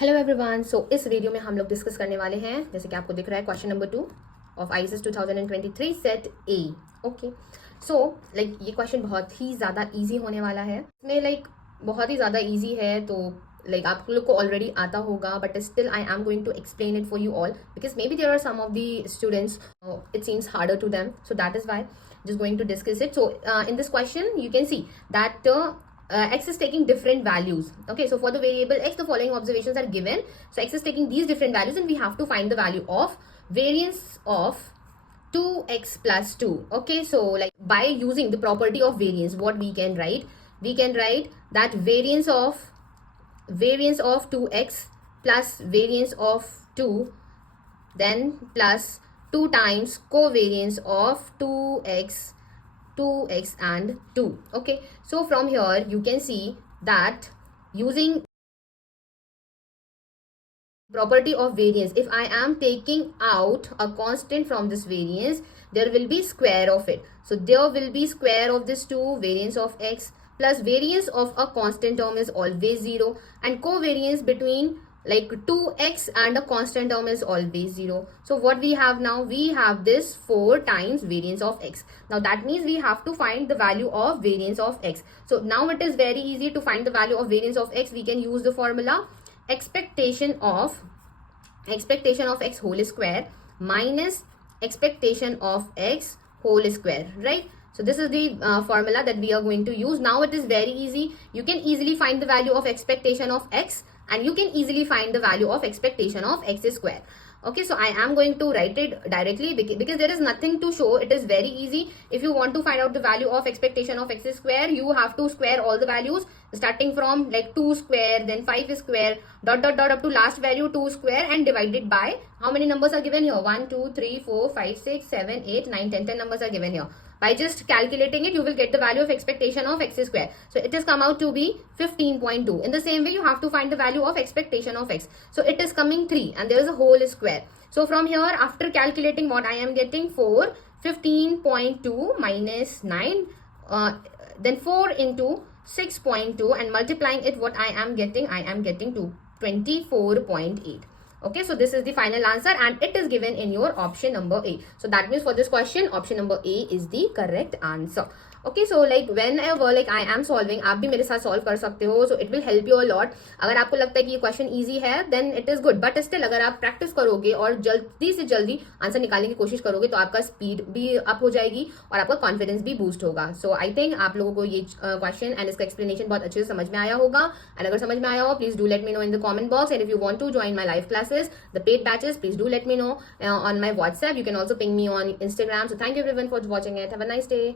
Hello everyone. सो इस video में हम लोग डिस्कस करने वाले हैं, जैसे कि आपको दिख रहा है, question number 2 of ICS 2023 set A. Okay, so like ये क्वेश्चन बहुत ही ज़्यादा इजी होने वाला है। इसमें लाइक बहुत ही ज़्यादा इजी है, तो लाइक आप लोग को ऑलरेडी आता होगा, but still I am going to explain it for you all because maybe there are some of the students it seems harder to them, so that is why just going to discuss it. So in this question you can see that x is taking different values. Okay, so for the variable x the following observations are given. So x is taking these different values and we have to find the value of variance of 2x plus 2. Okay, so like by using the property of variance, what we can write that variance of 2x plus variance of 2 then plus 2 times covariance of 2x and 2. Okay, so from here you can see that using property of variance, if I am taking out a constant from this variance, there will be square of it. So there will be square of this 2 variance of x plus variance of a constant term is always 0 and covariance between like 2x and a constant term is always 0. So what we have now, we have this 4 times variance of x. Now that means we have to find the value of variance of x. So now it is very easy to find the value of variance of x. We can use the formula expectation of x whole square minus expectation of x whole square, right? So this is the formula that we are going to use. Now it is very easy. You can easily find the value of expectation of x and you can easily find the value of expectation of x square. Okay, so I am going to write it directly because there is nothing to show. It is very easy. If you want to find out the value of expectation of x square, you have to square all the values starting from like 2 square, then 5 square, dot dot dot up to last value 2 square and divided by how many numbers are given here? 1 2 3 4 5 6 7 8 9 10 numbers are given here. By just calculating it, you will get the value of expectation of x square. So it has come out to be 15.2. In the same way, you have to find the value of expectation of x. So it is coming 3 and there is a whole square. So from here, after calculating what I am getting, 4, 15.2 minus 9, then 4 into 6.2 and multiplying it, what I am getting to 24.8. Okay, so this is the final answer and it is given in your option number A. So that means for this question, option number A is the correct answer. Okay, so like whenever like I am solving, आप भी मेरे साथ solve कर सकते हो, so it will help you a lot. अगर आपको लगता है कि ये question easy है, then it is good. But still अगर आप practice करोगे और जल्दी से जल्दी आंसर निकालने की कोशिश करोगे, तो आपका speed भी up हो जाएगी और आपका confidence भी boost होगा. So I think आप लोगों को ये question and इसका explanation बहुत अच्छे से समझ में आया होगा. And अगर समझ में आया हो, please do let me know in the comment box. And if you want to join my live classes, the paid batches, please do let me know on my WhatsApp. You can also ping me on Instagram. So thank you everyone for watching it. Have a nice day.